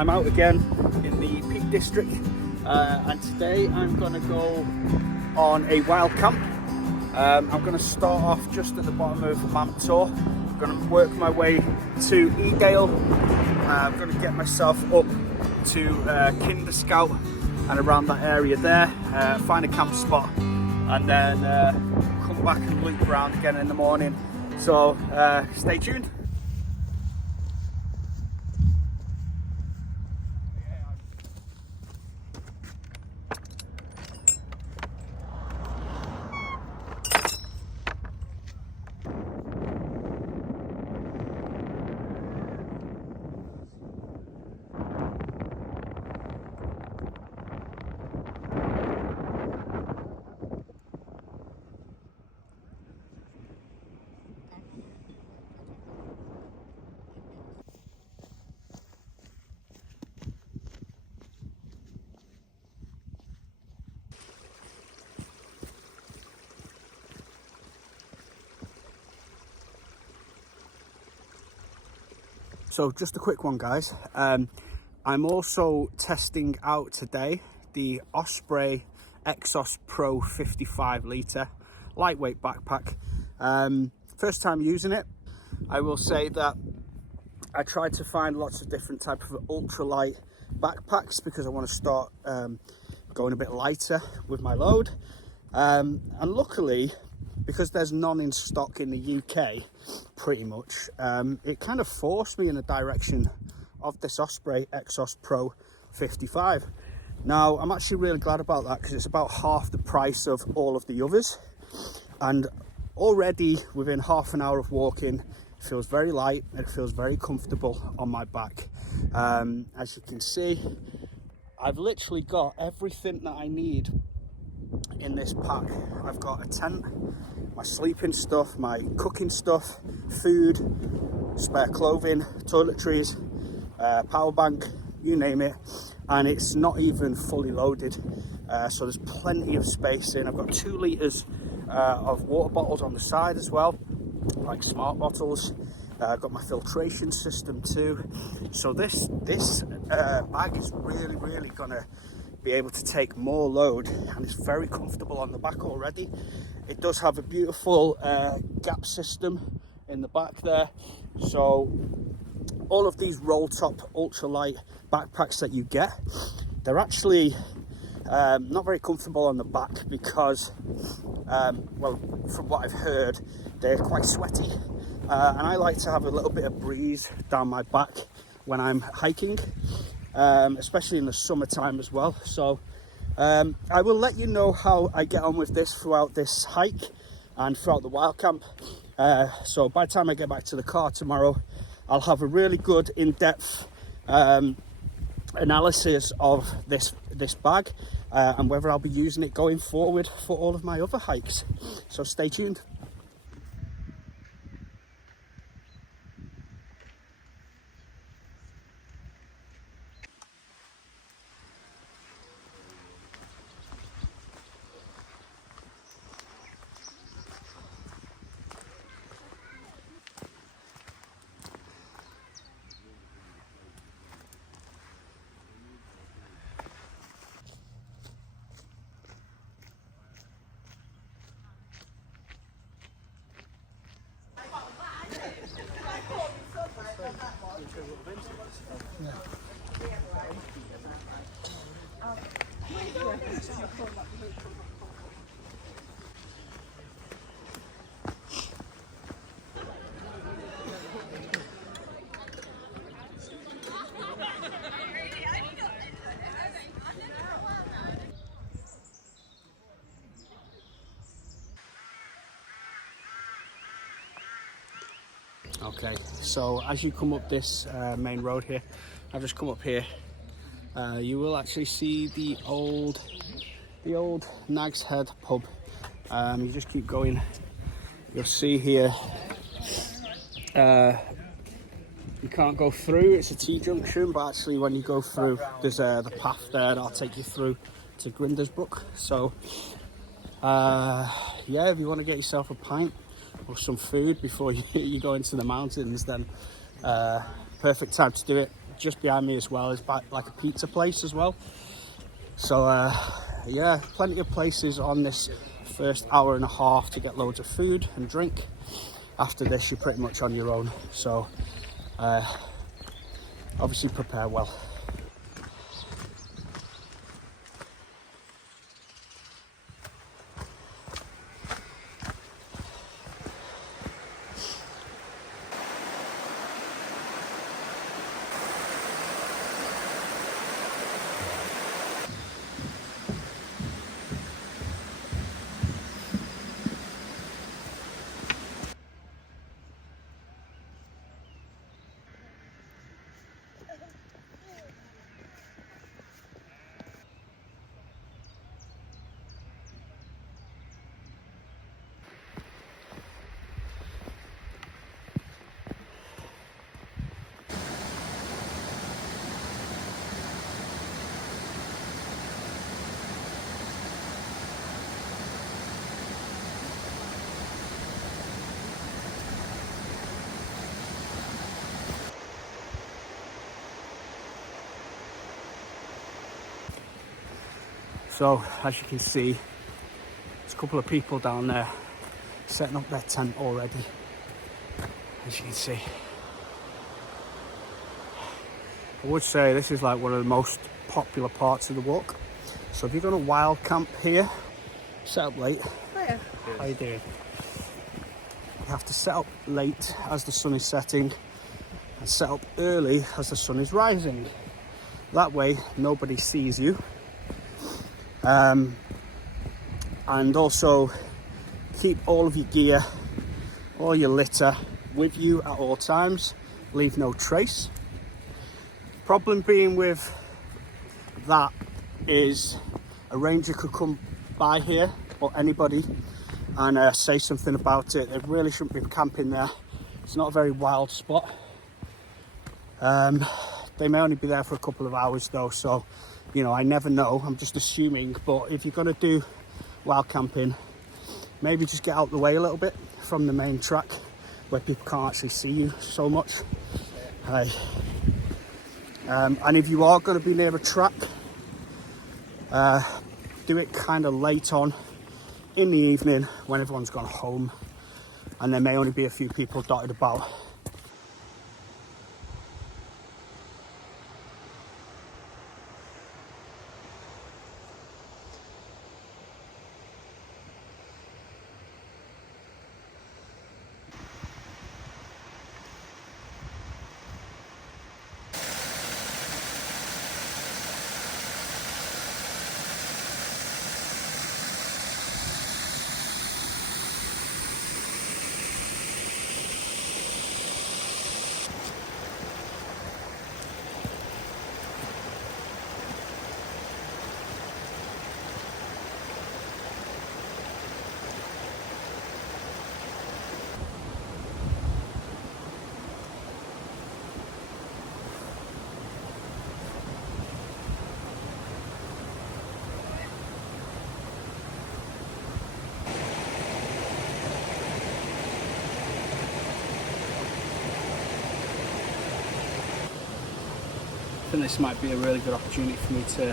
I'm out again in the Peak District, and today I'm going to go on a wild camp. I'm going to start off just at the bottom of Mam Tor. I'm going to work my way to Edale. I'm going to get myself up to Kinder Scout and around that area there, find a camp spot, and then come back and loop around again in the morning. So stay tuned. So just a quick one, guys. I'm also testing out today the Osprey Exos Pro 55 litre lightweight backpack. First time using it. I will say that I tried to find lots of different types of ultralight backpacks because I want to start going a bit lighter with my load. And luckily, because there's none in stock in the UK, pretty much, it kind of forced me in the direction of this Osprey Exos Pro 55. Now, I'm actually really glad about that because it's about half the price of all of the others. And already within half an hour of walking, it feels very light and it feels very comfortable on my back. As you can see, I've literally got everything that I need in this pack. I've got a tent, my sleeping stuff, my cooking stuff, food, spare clothing, toiletries, power bank, you name it, and it's not even fully loaded, so there's plenty of space in. I've got 2 litres of water bottles on the side as well, like smart bottles. I've got my filtration system too, so this bag is really gonna be able to take more load, and it's very comfortable on the back already. It does have a beautiful gap system in the back there, so all of these roll top ultralight backpacks that you get, they're actually not very comfortable on the back because well, from what I've heard, they're quite sweaty, and I like to have a little bit of breeze down my back when I'm hiking, especially in the summertime as well. So I will let you know how I get on with this throughout this hike and throughout the wild camp. So by the time I get back to the car tomorrow, I'll have a really good in-depth analysis of this bag and whether I'll be using it going forward for all of my other hikes. So stay tuned. Okay, so as you come up this main road here, I've just come up here, you will actually see the old Nag's Head pub. You just keep going, you'll see here, you can't go through, it's a T-junction, but actually when you go through, there's the path there that'll take you through to Grindersbrook. So yeah, if you want to get yourself a pint or some food before you go into the mountains, then perfect time to do it. just behind me as well is like a pizza place as well. So yeah, plenty of places on this first hour and a half to get loads of food and drink. After this, you're pretty much on your own. So obviously prepare well. So as you can see, there's a couple of people down there setting up their tent already, as you can see. I would say this is like one of the most popular parts of the walk. So if you're going to wild camp here, set up late. Hiya. How you doing? You have to set up late as the sun is setting and set up early as the sun is rising. That way nobody sees you. And also keep all of your gear, all your litter with you at all times. Leave no trace. Problem being with that is a ranger could come by here, or anybody, and say something about it. They really shouldn't be camping there. It's not a very wild spot. They may only be there for a couple of hours though, so you know, I never know, I'm just assuming. But if you're going to do wild camping, maybe just get out the way a little bit from the main track where people can't actually see you so much. And if you are going to be near a track, do it kind of late on in the evening when everyone's gone home and there may only be a few people dotted about. I think this might be a really good opportunity for me to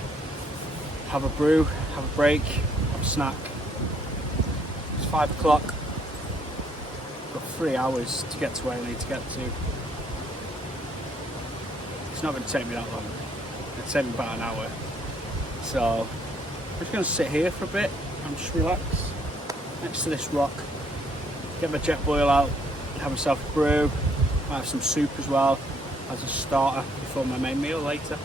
have a brew, have a break, have a snack. It's 5 o'clock. I've got 3 hours to get to where I need to get to. It's not going to take me that long. It'll take me about an hour. So I'm just going to sit here for a bit and just relax next to this rock. Get my jet boil out, have myself a brew, might have some soup as well as a starter before my main meal later.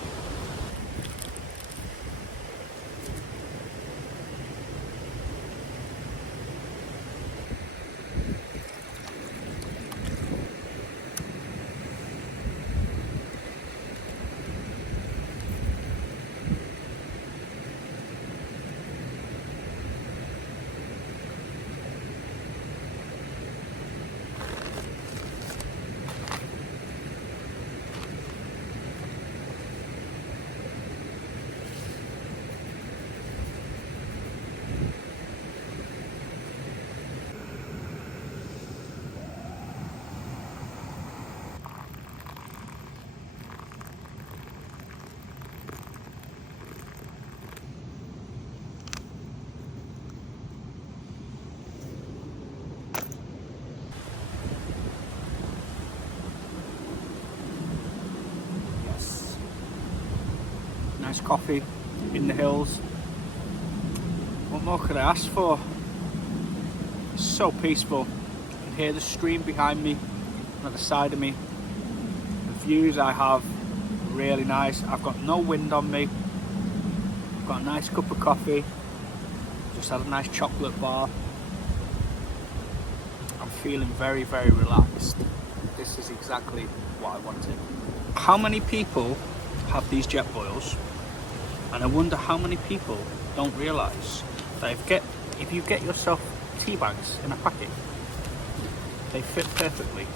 nice coffee in the hills. What more could I ask for? It's so peaceful. You can hear the stream behind me, on the side of me. The views I have, really nice. I've got no wind on me. I've got a nice cup of coffee. Just had a nice chocolate bar. I'm feeling very, very relaxed. This is exactly what I wanted. How many people have these jet boils? And I wonder how many people don't realise that if you get yourself tea bags in a packet, they fit perfectly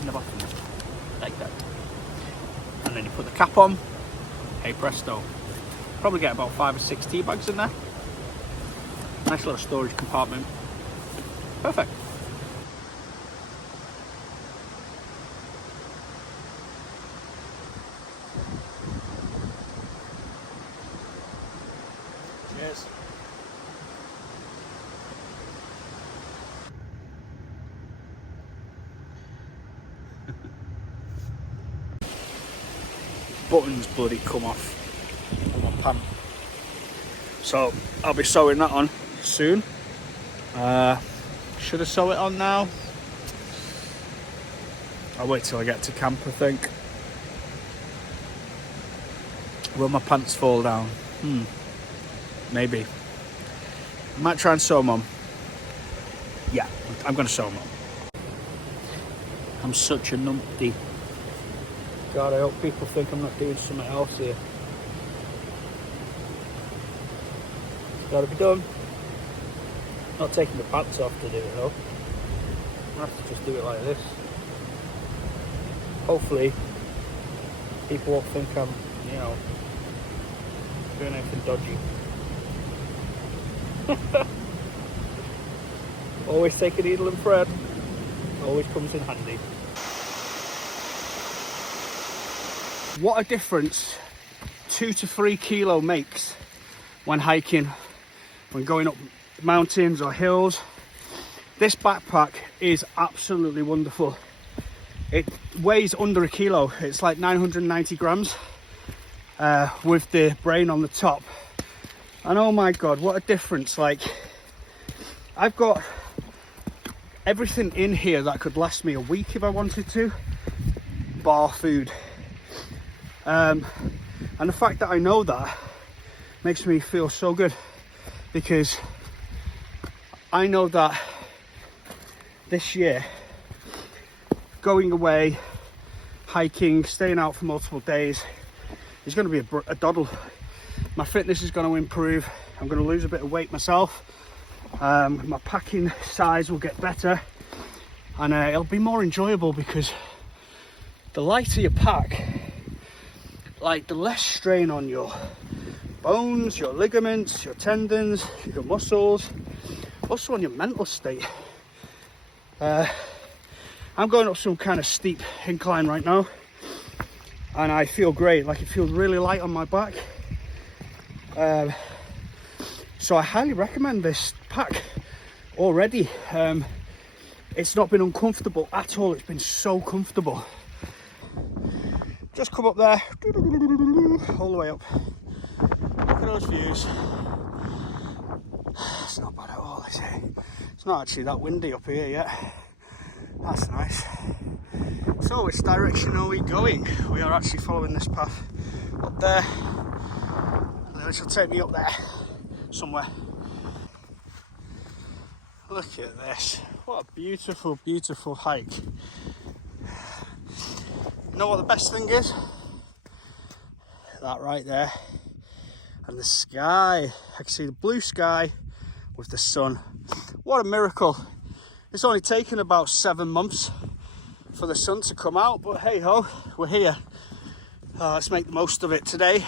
in the bottom, like that. And then you put the cap on, hey presto. Probably get about 5 or 6 tea bags in there. Nice little storage compartment. Perfect. Cheers. Buttons bloody come off on my pant. So I'll be sewing that on soon. Should I sew it on now? I'll wait till I get to camp, I think. Will my pants fall down? Maybe. I might try and sew them on. Yeah, I'm gonna sew them on. I'm such a numpty. God, I hope people think I'm not doing something else here. It's gotta be done. Not taking the pants off to do it though. I have to just do it like this. Hopefully, people won't think I'm, doing anything dodgy. Always take a needle and thread. Always comes in handy. What a difference 2 to 3 kilo makes when hiking, when going up mountains or hills. This backpack is absolutely wonderful. It weighs under 1 kilo. It's like 990 grams with the brain on the top. And oh my God, what a difference. Like, I've got everything in here that could last me a week if I wanted to, bar food. And the fact that I know that makes me feel so good, because I know that this year, going away, hiking, staying out for multiple days is going to be a doddle. My fitness is going to improve. I'm going to lose a bit of weight myself. My packing size will get better, and it'll be more enjoyable, because the lighter you pack, like the less strain on your bones, your ligaments, your tendons, your muscles, also on your mental state. I'm going up some kind of steep incline right now, and I feel great. Like, it feels really light on my back. So I highly recommend this pack already. It's not been uncomfortable at all. It's been so comfortable. Just come up there, all the way up. Look at those views. It's not bad at all, is it? It's not actually that windy up here yet. That's nice. So, which direction are we going? We are actually following this path up there, and then it shall take me up there somewhere. Look at this. What a beautiful, beautiful hike. You know what the best thing is? That right there. And the sky. I can see the blue sky with the sun. What a miracle. It's only taken about 7 months for the sun to come out, but hey ho, we're here. Let's make the most of it today.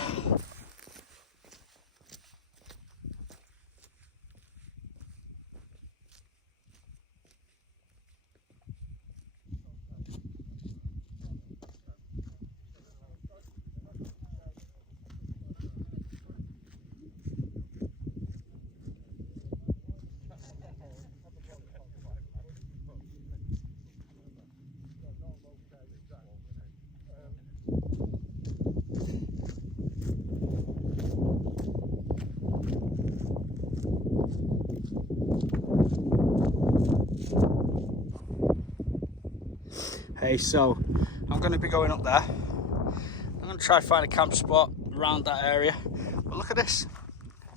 Hey, so I'm going to be going up there. I'm going to try to find a camp spot around that area. But look at this.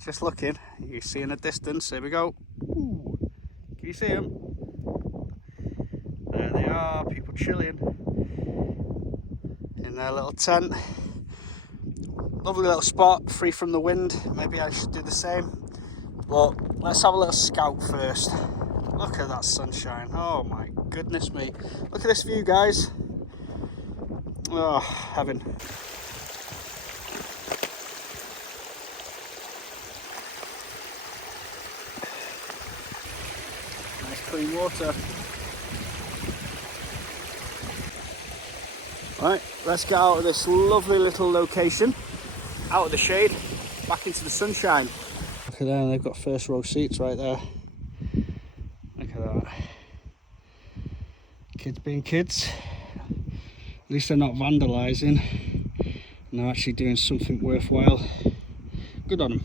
Just looking. You see in the distance. Here we go. Ooh. Can you see them? There they are. People chilling in their little tent. Lovely little spot, free from the wind. Maybe I should do the same. But let's have a little scout first. Look at that sunshine. Oh my goodness me. Look at this view, guys. Oh, heaven. Nice clean water. Right, let's get out of this lovely little location. Out of the shade, back into the sunshine. Look at them, they've got first row seats right there. Look at that. Kids being kids. At least they're not vandalising. And they're actually doing something worthwhile. Good on them.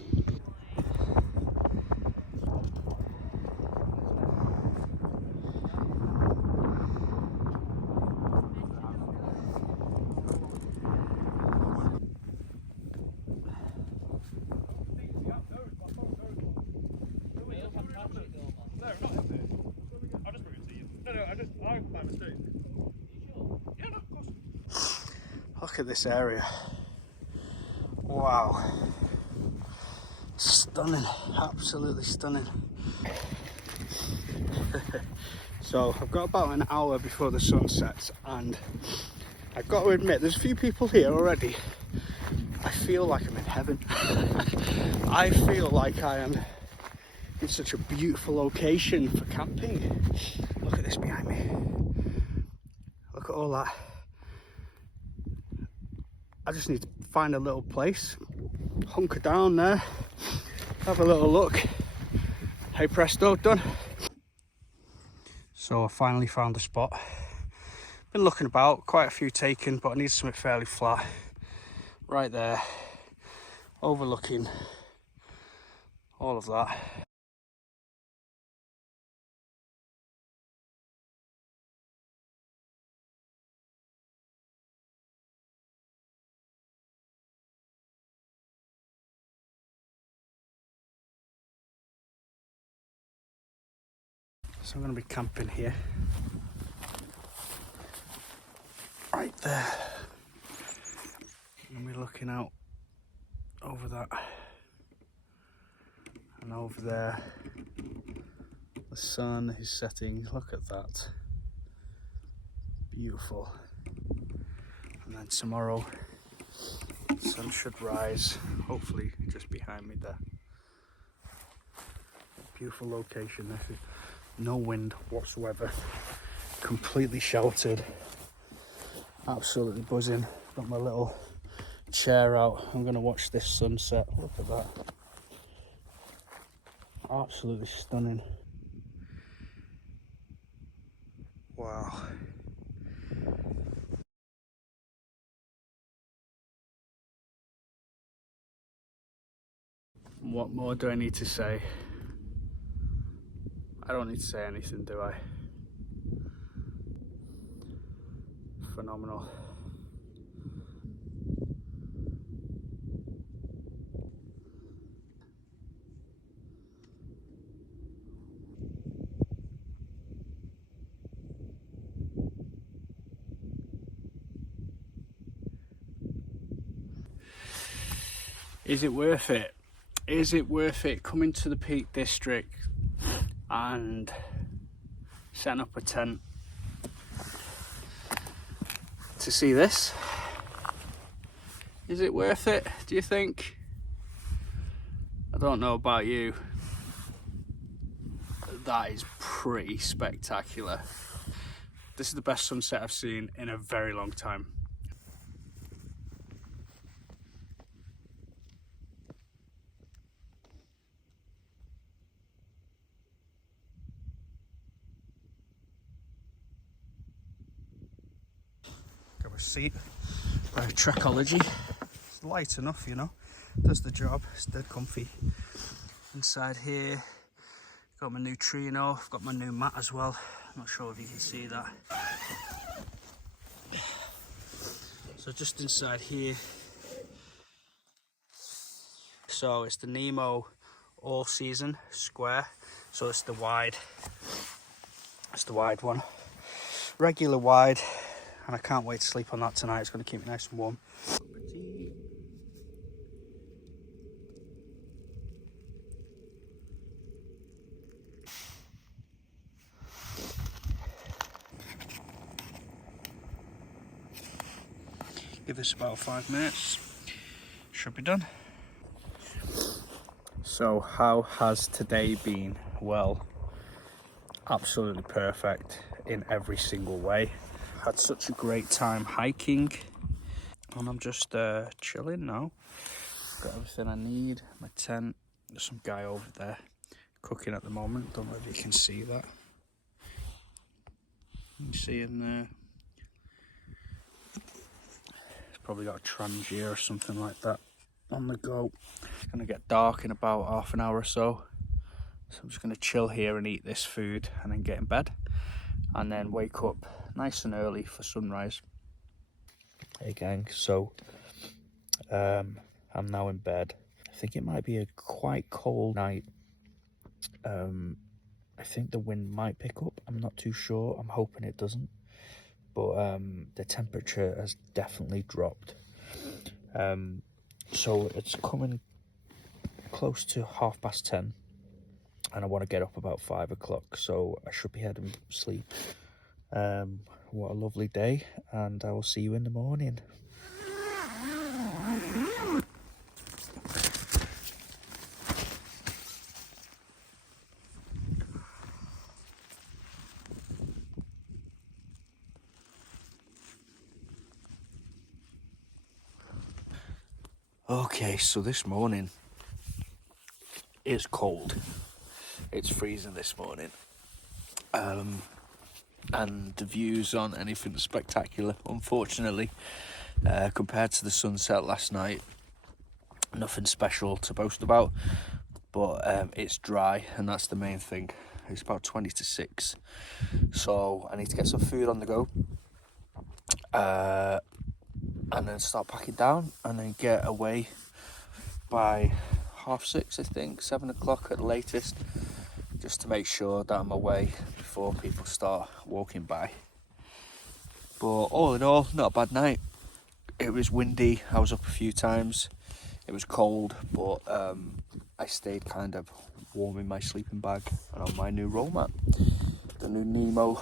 Look at this area. Wow. Stunning, absolutely stunning. So I've got about an hour before the sun sets, and I've got to admit there's a few people here already. I feel like I'm in heaven. I feel like I am in such a beautiful location for camping. Look at this behind me. Look at all that. I just need to find a little place, hunker down there, have a little look. Hey presto, done. So I finally found a spot. Been looking about, quite a few taken, but I need something fairly flat. Right there, overlooking all of that. So I'm going to be camping here. Right there. I'm going to be looking out over that. And over there. The sun is setting. Look at that. Beautiful. And then tomorrow, the sun should rise. Hopefully just behind me there. Beautiful location. This is no wind whatsoever. Completely sheltered. Absolutely buzzing. Got my little chair out. I'm going to watch this sunset. Look at that. Absolutely stunning. Wow. What more do I need to say? I don't need to say anything, do I? Phenomenal. Is it worth it? Is it worth it coming to the Peak District and setting up a tent to see this? Is it worth it, do you think? I don't know about you. That is pretty spectacular. This is the best sunset I've seen in a very long time. Got a seat by Trekology. It's light enough, you know, does the job. It's dead comfy. Inside here, got my neutrino, I've got my new mat as well. I'm not sure if you can see that. So just inside here, so it's the Nemo all season square, so it's the wide one, regular wide, and I can't wait to sleep on that tonight. It's going to keep me nice and warm. Give this about 5 minutes, should be done. So how has today been? Well, absolutely perfect in every single way. Had such a great time hiking, and I'm just chilling now. Got everything I need, my tent. There's some guy over there cooking at the moment. Don't know if you can see that. You see in there? He's probably got a Trangier or something like that on the go. It's gonna get dark in about half an hour or so. So I'm just gonna chill here and eat this food and then get in bed. And then wake up nice and early for sunrise. Hey gang, so I'm now in bed. I think it might be a quite cold night. I think the wind might pick up. I'm not too sure. I'm hoping it doesn't. But the temperature has definitely dropped. So it's coming close to 10:30, and I want to get up about 5 o'clock. So I should be heading to sleep. What a lovely day, and I will see you in the morning. Okay, so this morning it's cold. It's freezing this morning. And the views aren't anything spectacular, unfortunately. Compared to the sunset last night, nothing special to boast about. But it's dry, and that's the main thing. It's about 20 to 6. So I need to get some food on the go. And then start packing down, and then get away by 6:30, I think, 7 o'clock at the latest, just to make sure that I'm away before people start walking by. But all in all, not a bad night. It was windy, I was up a few times, it was cold, but I stayed kind of warm in my sleeping bag and on my new roll mat. The new Nemo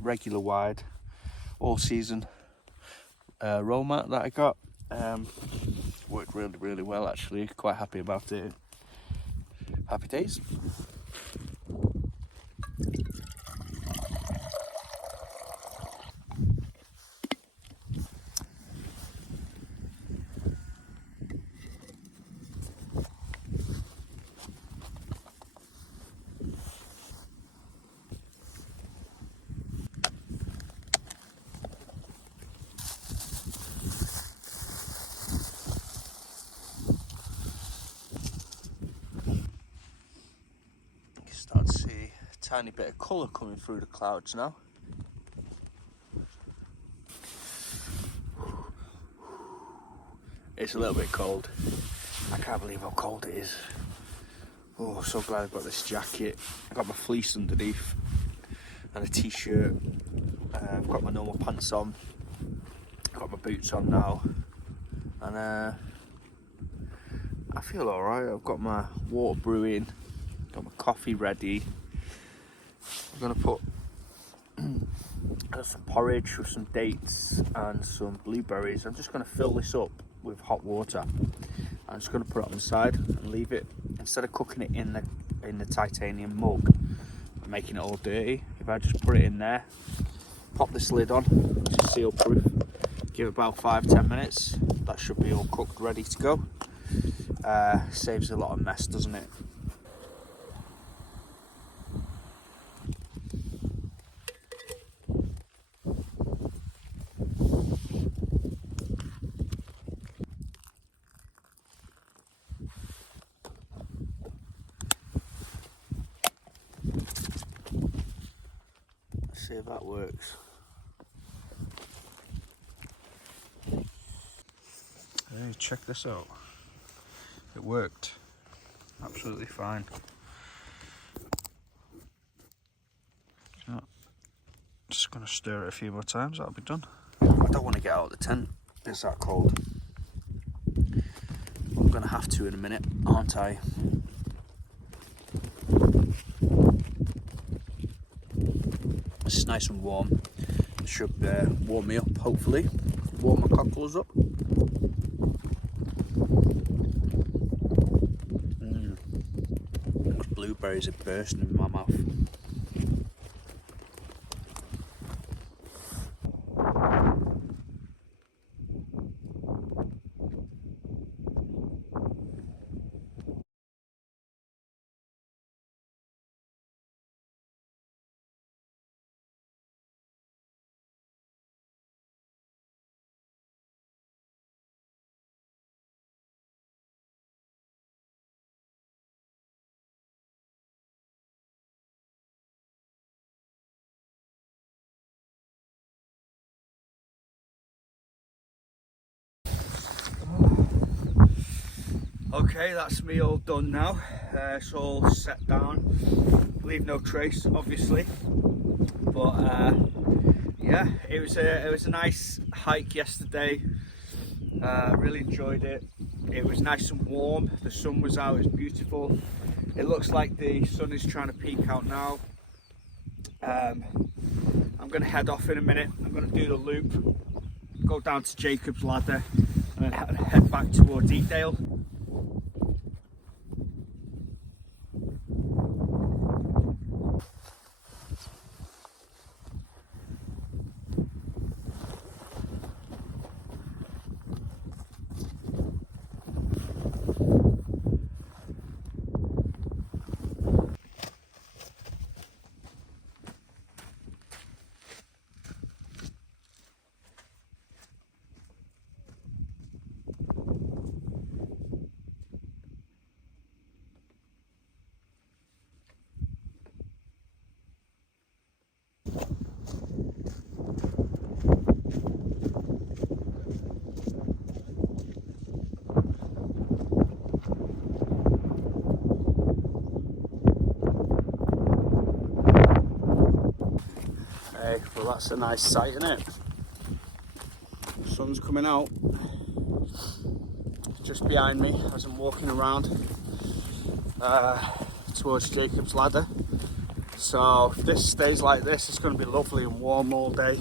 regular wide all season roll mat that I got. Worked really well actually, quite happy about it. Happy days. Start to see a tiny bit of colour coming through the clouds now. It's a little bit cold. I can't believe how cold it is. Oh, so glad I've got this jacket. I've got my fleece underneath and a t-shirt. I've got my normal pants on. I've got my boots on now. And I feel alright. I've got my water brewing. Got my coffee ready. I'm going to put some porridge with some dates and some blueberries. I'm just going to fill this up with hot water. I'm just going to put it on the side and leave it. Instead of cooking it in the titanium mug and making it all dirty, if I just put it in there, pop this lid on, which is seal proof, give it about 5-10 minutes, that should be all cooked, ready to go. Saves a lot of mess, doesn't it? See if that works. check this out. It worked absolutely fine. Just gonna stir it a few more times, that'll be done. I don't want to get out of the tent, it's that cold. I'm gonna have to in a minute, aren't I? It's nice and warm. It should warm me up, hopefully. Warm my cockles up. Those blueberries are bursting in my mouth. Okay, that's me all done now. It's all set down. Leave no trace, obviously. But yeah, it was a nice hike yesterday. Really enjoyed it. It was nice and warm. The sun was out. It's beautiful. It looks like the sun is trying to peek out now. I'm going to head off in a minute. I'm going to do the loop, go down to Jacob's Ladder, and then head back towards Edale. Well, that's a nice sight, isn't it? Sun's coming out just behind me as I'm walking around towards Jacob's Ladder. So if this stays like this, it's going to be lovely and warm all day.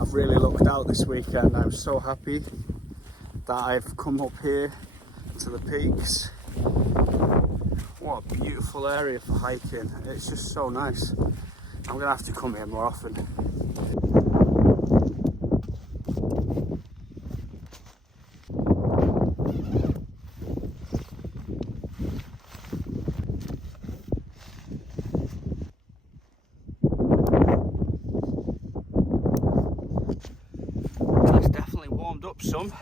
I've really looked out this weekend. I'm so happy that I've come up here to the peaks. What a beautiful area for hiking. It's just so nice. I'm gonna have to come here more often. It's definitely warmed up some.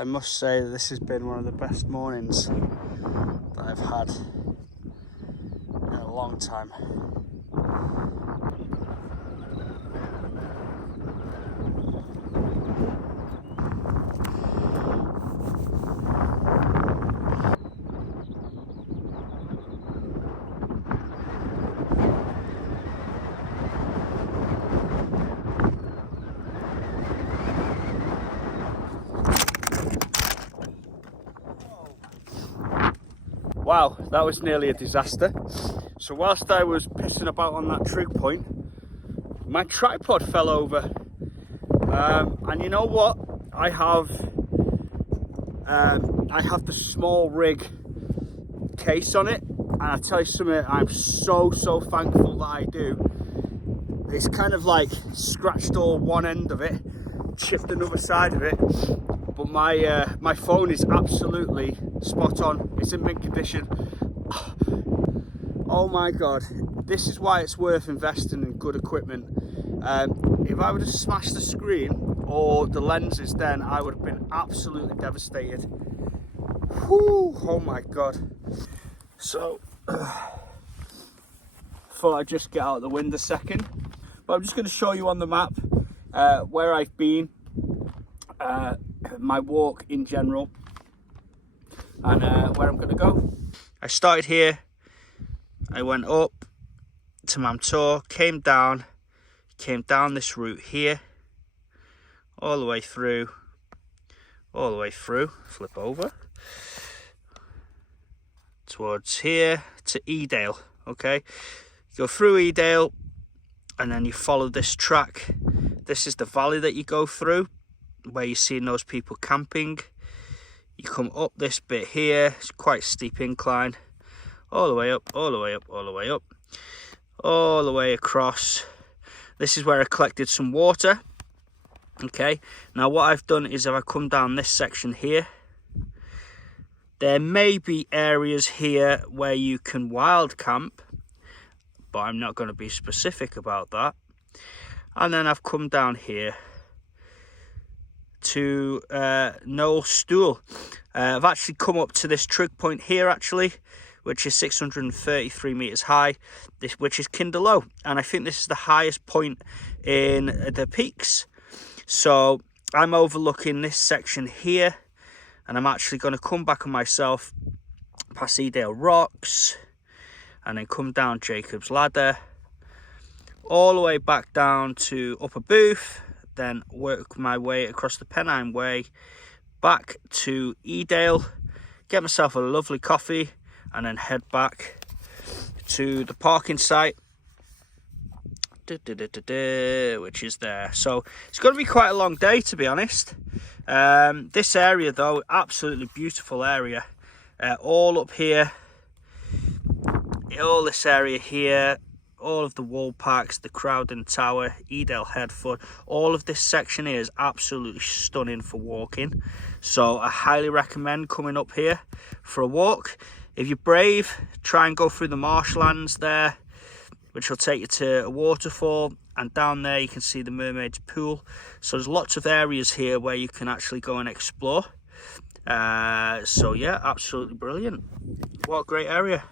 I must say this has been one of the best mornings that I've had in a long time. Wow, that was nearly a disaster. So whilst I was pissing about on that trig point, my tripod fell over. And you know what? I have the small rig case on it, and I tell you something, I'm so thankful that I do. It's kind of like scratched all one end of it, chipped another side of it, but my phone is absolutely spot on. It's in mint condition. Oh my god, this is why it's worth investing in good equipment. If I would have smashed the screen or the lenses, then I would have been absolutely devastated. Whew, oh my god. So thought I'd just get out of the wind a second, but I'm just going to show you on the map where I've been, my walk in general, and where I'm going to go. I started here, I went up to Mam Tor, came down this route here, all the way through, flip over, towards here to Edale, okay? Go through Edale, and then you follow this track. This is the valley that you go through, where you're seeing those people camping. You come up this bit here, it's quite a steep incline, all the way up, all the way up, all the way up, all the way across. This is where I collected some water. Okay, now what I've done is I've come down this section here. There may be areas here where you can wild camp, but I'm not going to be specific about that. And then I've come down here to Knoll Stool. I've actually come up to this trig point here actually, which is 633 meters high, which is Kinder Low, and I think this is the highest point in the peaks. So I'm overlooking this section here, and I'm actually going to come back on myself past Edale Rocks, and then come down Jacob's Ladder, all the way back down to Upper Booth, then work my way across the Pennine Way back to Edale, get myself a lovely coffee, and then head back to the parking site, which is there. So it's going to be quite a long day, to be honest. This area though, absolutely beautiful area, all up here, all this area here, all of the wall parks, the Crowden Tower, Edale Headfoot, all of this section here is absolutely stunning for walking. So I highly recommend coming up here for a walk. If you're brave, try and go through the marshlands there, which will take you to a waterfall, and down there you can see the Mermaid's Pool. So there's lots of areas here where you can actually go and explore. So yeah, absolutely brilliant. What a great area.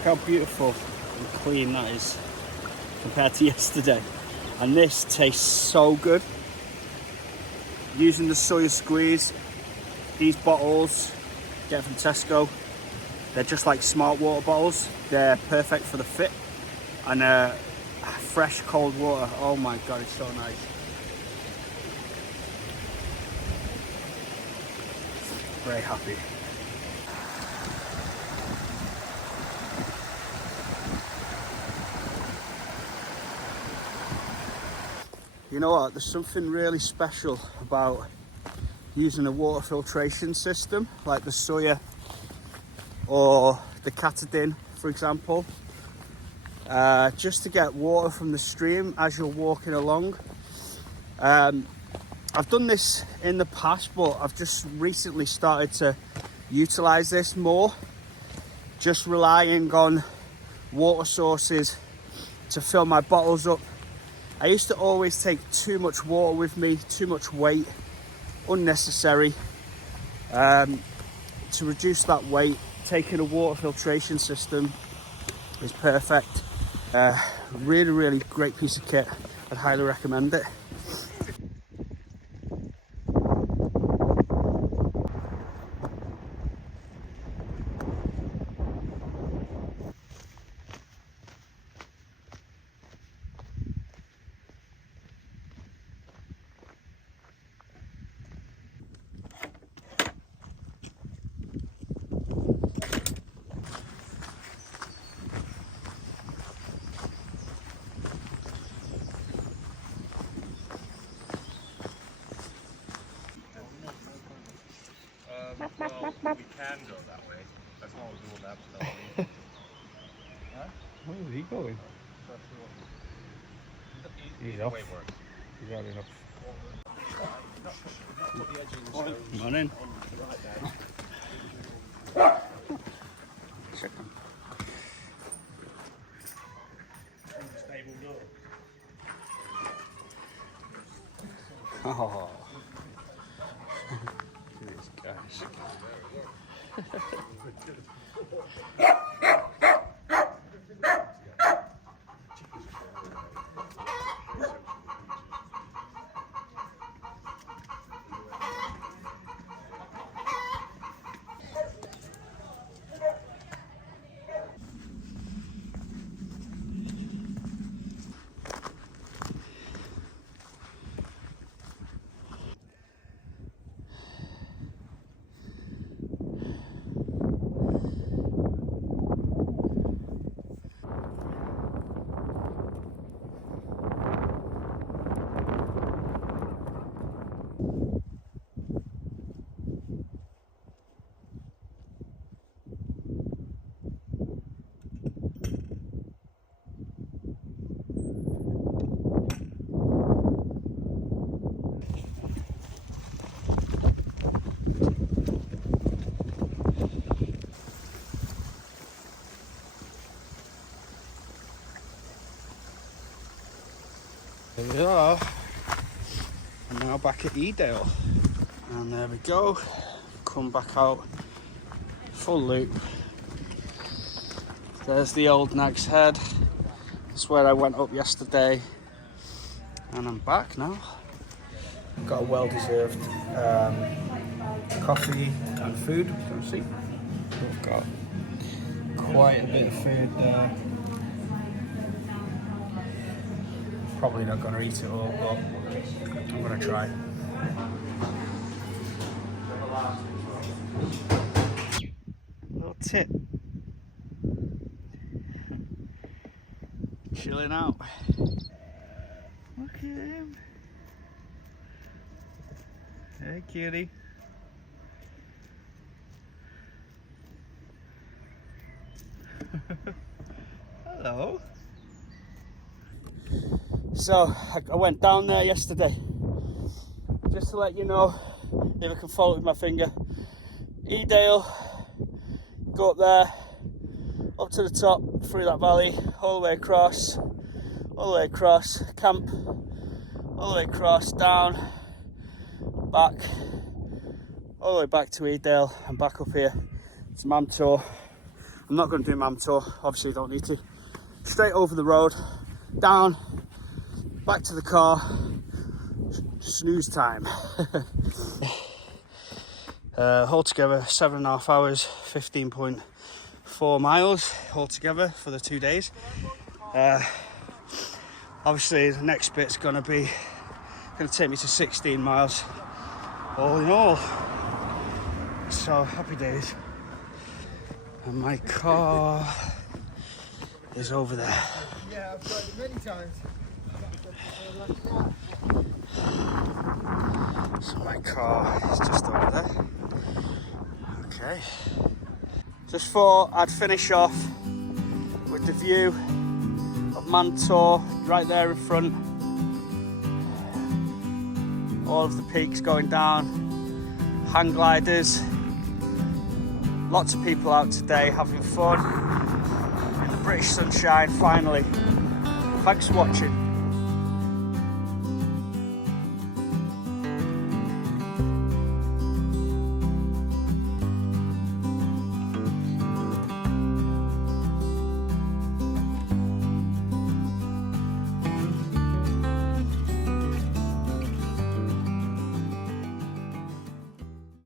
Look how beautiful and clean that is compared to yesterday. And this tastes so good. Using the soya squeeze, these bottles, get from Tesco, they're just like smart water bottles. They're perfect for the fit. And fresh cold water, oh my god, it's so nice. Very happy. You know what, there's something really special about using a water filtration system like the soya or the Catadin, for example, just to get water from the stream as you're walking along. I've done this in the past, but I've just recently started to utilize this more, just relying on water sources to fill my bottles up. I used to always take too much water with me, too much weight, unnecessary. To reduce that weight, taking a water filtration system is perfect. Really, really great piece of kit. I'd highly recommend it. Well, we can go that way. That's not doing that. Huh? Where is he going? Either way works. He's right enough. Come on in. Check them. Oh. These guys. Here we are. I'm now back at Edale. And there we go. Come back out. Full loop. There's the old Nag's Head. That's where I went up yesterday. And I'm back now. Got a well-deserved coffee and food. Don't see. We've got quite a bit of food there. Probably not going to eat it all, but I'm going to try. Little tit. Chilling out. Look at him. Hey, cutie. Hello. So I went down there yesterday, just to let you know, if I can follow it with my finger. Edale, go up there, up to the top, through that valley, all the way across, camp, all the way across, down, back, all the way back to Edale and back up here to Mam Tor. I'm not going to do Mam Tor, obviously don't need to. Straight over the road, down, back to the car, snooze time. Altogether 7.5 hours, 15.4 miles altogether for the 2 days. Obviously the next bit's going to take me to 16 miles all in all. So happy days. And my car is over there. Yeah, I've tried it many times. So my car is just over there. Okay. Just thought I'd finish off with the view of Mam Tor right there in front. All of the peaks going down, hang gliders. Lots of people out today having fun in the British sunshine finally. Thanks for watching.